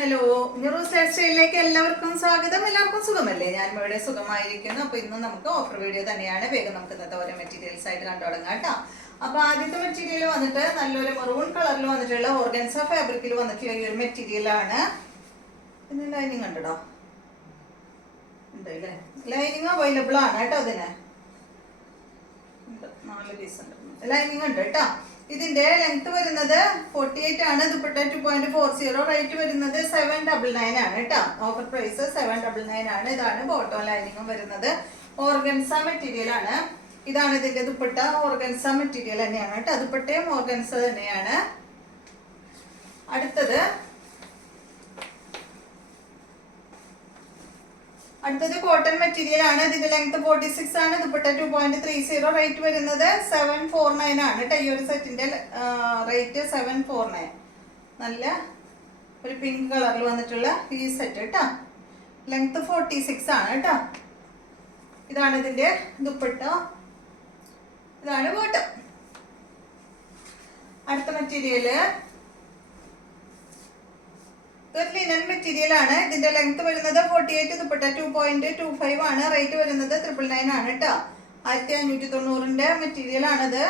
Hello, ന്യൂറോസ് life സ്റ്റൈലിലേക്ക് എല്ലാവർക്കും സ്വാഗതം. എല്ലാവർക്കും സുഖമല്ലേ? ഞാനും ഇവിടെ സുഖമായിരിക്കുന്നു. അപ്പൊ ഇന്ന് നമുക്ക് ഓഫർ വീഡിയോ തന്നെയാണ്. വേഗം നമുക്ക് ഇന്നത്തെ ഓരോ മെറ്റീരിയൽസ് ആയിട്ട് കണ്ടു തുടങ്ങാം കേട്ടോ. അപ്പൊ ആദ്യത്തെ മെറ്റീരിയൽ വന്നിട്ട് നല്ലൊരു മെറൂൺ കളറിൽ വന്നിട്ടുള്ള ഓർഗൻസ ഫാബ്രിക്കിൽ വന്നിട്ടുള്ള ഈ ഒരു മെറ്റീരിയൽ ആണ്. പിന്നെ ലൈനിങ് ഉണ്ടോ? ഉണ്ട് അല്ലേ? ലൈനിങ് അവൈലബിൾ ആണ് കേട്ടോ. അതിന് 4 പീസ് ഉണ്ട്. ലൈനിങ് ഉണ്ട് കേട്ടോ. ഇതിന്റെ ലെങ്ത് വരുന്നത് 48 ആണ്. ദുപ്പട്ട 2.40. റേറ്റ് വരുന്നത് 799 ആണ് കേട്ടോ. ഓഫർ പ്രൈസ് 799 ആണ്. ഇതാണ് ബോട്ടം ലൈനിങ്ങും വരുന്നത്. ഓർഗൻസ മെറ്റീരിയൽ ആണ്. ഇതാണ് ഇതിന്റെ ദുപ്പട്ട. ഓർഗൻസ മെറ്റീരിയൽ തന്നെയാണ് കേട്ടോ. ദുപ്പട്ടയും ഓർഗൻസ തന്നെയാണ്. അടുത്തത് കോട്ടൺ മെറ്റീരിയൽ ആണ്. ഇതിന്റെ ലെങ്ത് 46 ആണ്. ദുപ്പട്ട 2.30. റേറ്റ് വരുന്നത് 749 ആണ് കേട്ടോ. ഈ ഒരു സെറ്റിന്റെ റേറ്റ് 749. നല്ല ഒരു പിങ്ക് കളറിൽ വന്നിട്ടുള്ള ഈ സെറ്റ് കേട്ടോ. ലെങ്ത് 46 ആണ് കേട്ടോ. ഇതാണ് ഇതിന്റെ ദുപ്പട്ട. ഇതാണ് ബോട്ടം. അടുത്ത മെറ്റീരിയല് ഇതൊരു ലിനൻ മെറ്റീരിയൽ ആണ്. ഇതിന്റെ ലെങ്ത് വരുന്നത് 48. ദുപ്പട്ട 2.25 ആണ്. റേറ്റ് വരുന്നത് 999 ആണ് കേട്ടോ. 1590ന്റെ മെറ്റീരിയൽ ആണിത്.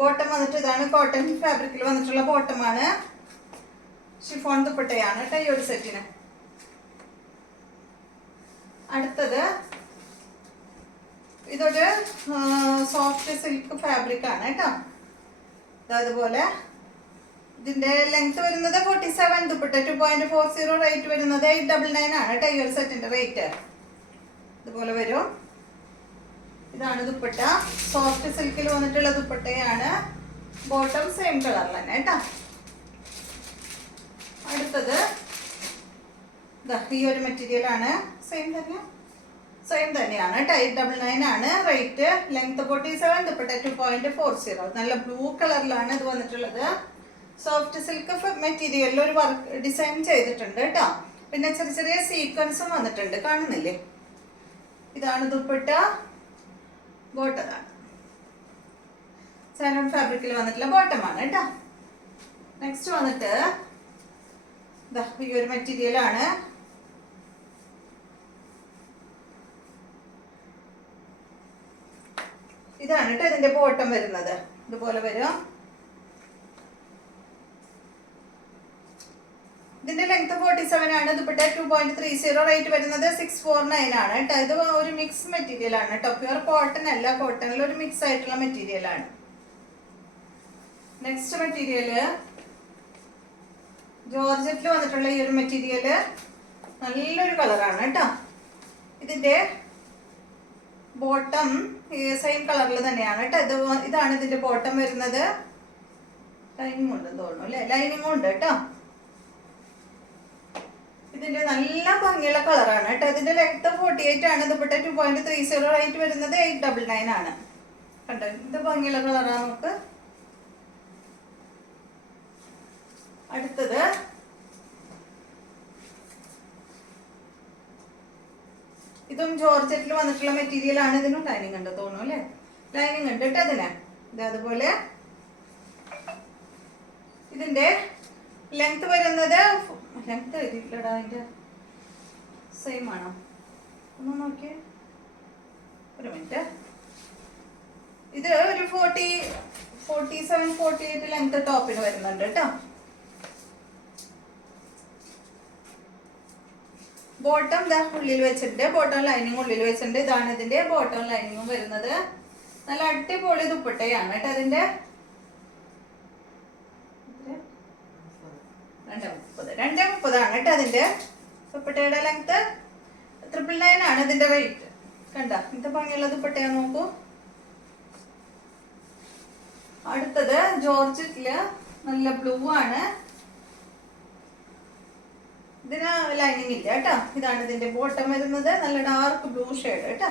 ബോട്ടം വന്നിട്ട് ഇതാണ്. കോട്ടൺ ഫാബ്രിക്കിൽ വന്നിട്ടുള്ള ബോട്ടമാണ്. ഷിഫോൺ ദുപ്പട്ടയാണ് കേട്ടോ ഈ ഒരു സെറ്റിന്. അടുത്തത് ഇതൊരു സോഫ്റ്റ് സിൽക്ക് ഫാബ്രിക് ആണ് കേട്ടോ. അതുപോലെ ഇതിന്റെ ലെങ്ത് വരുന്നത് 47. ദുപ്പട്ട 2.40. റേറ്റ് വരുന്നത് 899 ആണ് കേട്ടോ ഈ ഒരു സെറ്റിന്റെ റേറ്റ്. ഇതുപോലെ വരും. ഇതാണ് ദുപ്പട്ട. സോഫ്റ്റ് സിൽക്കിൽ വന്നിട്ടുള്ള ദുപ്പട്ടയാണ്. ബോട്ടം സെയിം കളറിൽ തന്നെ കേട്ടോ. അടുത്തത് ഈ ഒരു മെറ്റീരിയൽ ആണ്. സെയിം തന്നെയാണ് കേട്ടോ. 899 ആണ് റേറ്റ്. ലെങ്ത് 47. ദുപ്പട്ട 2.40. നല്ല ബ്ലൂ കളറിലാണ് ഇത് വന്നിട്ടുള്ളത്. സോഫ്റ്റ് സിൽക്ക് മെറ്റീരിയലിൽ ഒരു വർക്ക് ഡിസൈൻ ചെയ്തിട്ടുണ്ട് കേട്ടോ. പിന്നെ ചെറിയ ചെറിയ സീക്വൻസും വന്നിട്ടുണ്ട്. കാണുന്നില്ലേ? ഇതാണ് ദുപ്പട്ട. ബോട്ടമാണ്. സാൻഡൺ ഫാബ്രിക്കിൽ വന്നിട്ടുള്ള ബോട്ടമാണ് കേട്ടോ. നെക്സ്റ്റ് വന്നിട്ട് ഈ ഒരു മെറ്റീരിയൽ ആണ്. ഇതാണ് കേട്ടോ ഇതിന്റെ ബോട്ടം വരുന്നത്. ഇതുപോലെ വരും. ഇതിന്റെ ലെങ്ത് 47 ആണ്. ദുപ്പട്ട 2.30. റേറ്റ് വരുന്നത് 649 ആണ് കേട്ടോ. ഇത് ഒരു മിക്സ് മെറ്റീരിയൽ ആണ് കേട്ടോ. പ്യുവർ കോട്ടൺ അല്ല. കോട്ടണിൽ ഒരു മിക്സ് ആയിട്ടുള്ള മെറ്റീരിയൽ ആണ്. നെക്സ്റ്റ് മെറ്റീരിയല് ജോർജറ്റിൽ വന്നിട്ടുള്ള ഈ ഒരു മെറ്റീരിയല് നല്ലൊരു കളറാണ് കേട്ടോ. ഇതിന്റെ ബോട്ടം സെയിം കളറിൽ തന്നെയാണ് കേട്ടോ. ഇതാണ് ഇതിന്റെ ബോട്ടം വരുന്നത്. ലൈനിങ് ഉണ്ടെന്ന് തോന്നുന്നു അല്ലെ? ലൈനിങ് ഉണ്ട് കേട്ടോ. ഇതിന്റെ നല്ല ഭംഗിയുള്ള കളറാണ് കേട്ടോ. ഇതിന്റെ ലെങ്ത് 48 ആണ്. ദുപ്പട്ട 2.30. റേറ്റ് വരുന്നത് 899 ആണ്. കണ്ടോ ഇത് ഭംഗിയുള്ള കളറാണ്. നമുക്ക് അടുത്തത് ഇതും ജോർജറ്റിൽ വന്നിട്ടുള്ള മെറ്റീരിയൽ ആണ്. ഇതിനും ലൈനിങ് ഉണ്ട് തോന്നുന്നു അല്ലെ? ലൈനിങ് ഉണ്ട് കേട്ടോ അതിന്. അതുപോലെ ഇതിന്റെ ലെങ്ത് വരുന്നത് ലെങ്ത് എഴുതിയില്ലടാ. അതിന്റെ സെയിം ആണോ? ഒന്ന് നോക്കിയേ. ഒരു മിനിറ്റ്. ഇത് ഒരു 47 48 ലെങ്ത് ടോപ്പിന് വരുന്നുണ്ട് കേട്ടോ. ബോട്ടം ഉള്ളിൽ വെച്ചിട്ടുണ്ട്. ബോട്ടം ലൈനിങ് ഉള്ളിൽ വെച്ചിട്ടുണ്ട്. ഇതാണ് ഇതിന്റെ ബോട്ടം ലൈനിങ്ങും വരുന്നത്. നല്ല അടിപൊളി ദുപ്പട്ടയാണ് കേട്ടോ. അതിന്റെ 230 ആണ് കേട്ടോ. അതിന്റെ ദുപ്പട്ടയുടെ ലെങ്ത് 999 ആണ് ഇതിന്റെ റേറ്റ്. കണ്ട ഇത് ഭംഗിയുള്ള ദുപ്പട്ടയാ. നോക്കൂ. അടുത്തത് ജോർജറ്റില് നല്ല ബ്ലൂ ആണ്. ഇതിന് ലൈനിങ് ഇല്ല കേട്ടോ. ഇതാണ് ഇതിന്റെ ബോട്ടം വരുന്നത്. നല്ല ഡാർക്ക് ബ്ലൂ ഷെയ്ഡ് കേട്ടോ.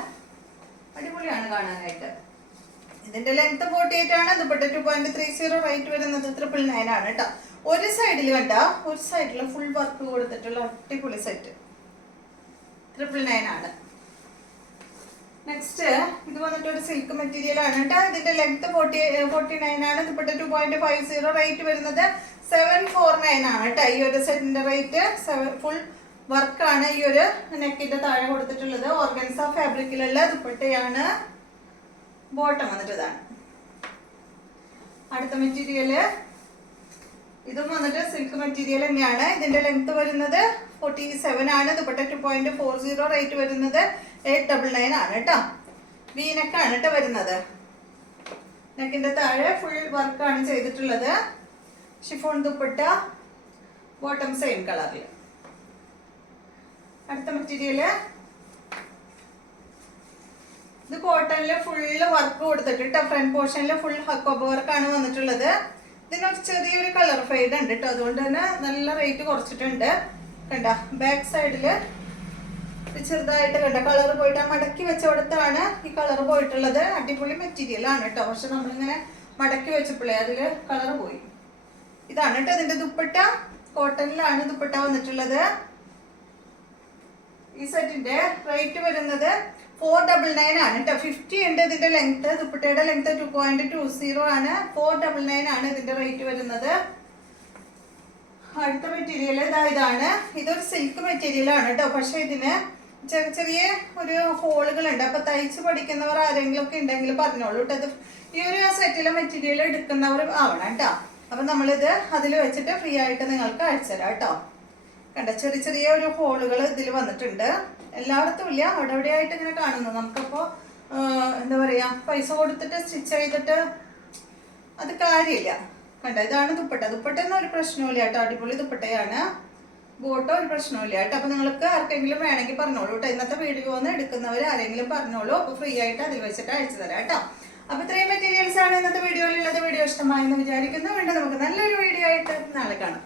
അടിപൊളിയാണ് കാണാനായിട്ട്. ഇതിന്റെ ലെങ്ത് 48 ആണ്. ദുപ്പട്ട 2.30. റേറ്റ് വരുന്നത് 999 ആണ് കേട്ടോ. ഒരു സൈഡിൽ കണ്ട ഒരു സൈഡിൽ ഫുൾ വർക്ക് കൊടുത്തിട്ടുള്ള അടിപൊളി സെറ്റ് 999 ആണ്. നെക്സ്റ്റ് ഇത് വന്നിട്ട് ഒരു സിൽക്ക് മെറ്റീരിയൽ ആണ് കേട്ടോ. ഇതിന്റെ ലെങ്ത് 49 ആണ്. ദുപ്പട്ട 2.50, റേറ്റ് വരുന്നത് 749 ആണ് കേട്ടോ. ഈ ഒരു സെറ്റിന്റെ റേറ്റ് ഫുൾ വർക്കാണ് ഈ ഒരു നെക്കിന്റെ താഴെ കൊടുത്തിട്ടുള്ളത്. ഓർഗൻസ ഫാബ്രിക്കിലുള്ള ദുപ്പട്ടയാണ്. ബോട്ടം വന്നിട്ട് ഇതാണ്. അടുത്ത മെറ്റീരിയല് ഇതും വന്നിട്ട് സിൽക്ക് മെറ്റീരിയൽ തന്നെയാണ്. ഇതിന്റെ ലെങ്ത് വരുന്നത് 47 ആണ്. ദുപ്പട്ട 2.40, റേറ്റ് വരുന്നത് 899 ആണ് കേട്ടോ. വീനക്കാണ് കേട്ടോ വരുന്നത്. നെക്കിന്റെ താഴെ ഫുൾ വർക്കാണ് ചെയ്തിട്ടുള്ളത്. ഷിഫോൺ ദുപ്പട്ട, ബോട്ടം സെയിം കളറിൽ. അടുത്ത മെറ്റീരിയല് ഇത് കോട്ടണില് ഫുള്ള് വർക്ക് കൊടുത്തിട്ട് ഫ്രണ്ട് പോർഷനിൽ ഫുൾ ഹക്കോബ വർക്കാണ് വന്നിട്ടുള്ളത്. ഇതിനൊരു ചെറിയൊരു കളർ ഫെയ്ഡ് ഉണ്ട് കേട്ടോ. അതുകൊണ്ട് തന്നെ നല്ല റേറ്റ് കുറച്ചിട്ടുണ്ട്. കണ്ട ബാക്ക് സൈഡില് ചെറുതായിട്ട് കണ്ട കളർ പോയിട്ട് മടക്കി വെച്ചോടത്താണ് ഈ കളർ പോയിട്ടുള്ളത്. അടിപൊളി മെറ്റീരിയൽ ആണ് കേട്ടോ. പക്ഷെ നമ്മളിങ്ങനെ മടക്കി വെച്ചപ്പോഴേ അതില് കളർ പോയി. ഇതാണ് കേട്ടോ ഇതിന്റെ ദുപ്പട്ട. കോട്ടണിലാണ് ദുപ്പട്ട വന്നിട്ടുള്ളത്. ഈ സെറ്റിന്റെ റേറ്റ് വരുന്നത് 499 ആണ് കേട്ടോ. 50 ഉണ്ട് ഇതിന്റെ ലെങ്ത്. ദുപ്പട്ടയുടെ ലെങ്ത് 2.20 ആണ്. 499 ആണ് ഇതിന്റെ റേറ്റ് വരുന്നത്. അടുത്ത മെറ്റീരിയൽ ഇതാണ്. ഇതൊരു സിൽക്ക് മെറ്റീരിയൽ ആണ് കേട്ടോ. പക്ഷെ ഇതിന് ചെറിയ ചെറിയ ഒരു ഹോളുകൾ ഉണ്ട്. അപ്പൊ തയ്ച്ച് പഠിക്കുന്നവർ ആരെങ്കിലും ഒക്കെ ഉണ്ടെങ്കിൽ പറഞ്ഞോളൂ കേട്ടോ. ഈ ഒരു സെറ്റിലെ മെറ്റീരിയൽ എടുക്കുന്നവർ ആവണം കേട്ടോ. അപ്പൊ നമ്മളിത് അതിൽ വെച്ചിട്ട് ഫ്രീ ആയിട്ട് നിങ്ങൾക്ക് അയച്ചു തരാം കേട്ടോ. കണ്ട ചെറിയ ചെറിയ ഒരു ഹോളുകൾ ഇതിൽ വന്നിട്ടുണ്ട്. എല്ലായിടത്തും ഇല്ല, അവിടെ അവിടെ ആയിട്ട് ഇങ്ങനെ കാണുന്നു. നമുക്കപ്പോ എന്താ പറയാ, പൈസ കൊടുത്തിട്ട് സ്റ്റിച്ച് ചെയ്തിട്ട് അത് കാര്യമില്ല. കണ്ട ഇതാണ് ദുപ്പട്ട. ദുപ്പട്ടൊന്നും ഒരു പ്രശ്നമില്ല കേട്ടോ. അടിപൊളി ദുപ്പട്ടയാണ്. ബോട്ടോ ഒരു പ്രശ്നമില്ല കേട്ടോ. അപ്പൊ നിങ്ങൾക്ക് ആർക്കെങ്കിലും വേണമെങ്കിൽ പറഞ്ഞോളൂ കേട്ടോ. ഇന്നത്തെ വീഡിയോ ഒന്ന് എടുക്കുന്നവർ ആരെങ്കിലും പറഞ്ഞോളൂ. അപ്പൊ ഫ്രീ ആയിട്ട് അതിൽ വെച്ചിട്ട് അയച്ചു തരാം കേട്ടോ. അപ്പൊ ഇത്രയും മെറ്റീരിയൽസ് ആണ് ഇന്നത്തെ വീഡിയോയിലുള്ളത്. വീഡിയോ ഇഷ്ടമായെന്ന് വിചാരിക്കുന്നു. വീണ്ടും നമുക്ക് നല്ലൊരു വീഡിയോ ആയിട്ട് നാളെ കാണാം.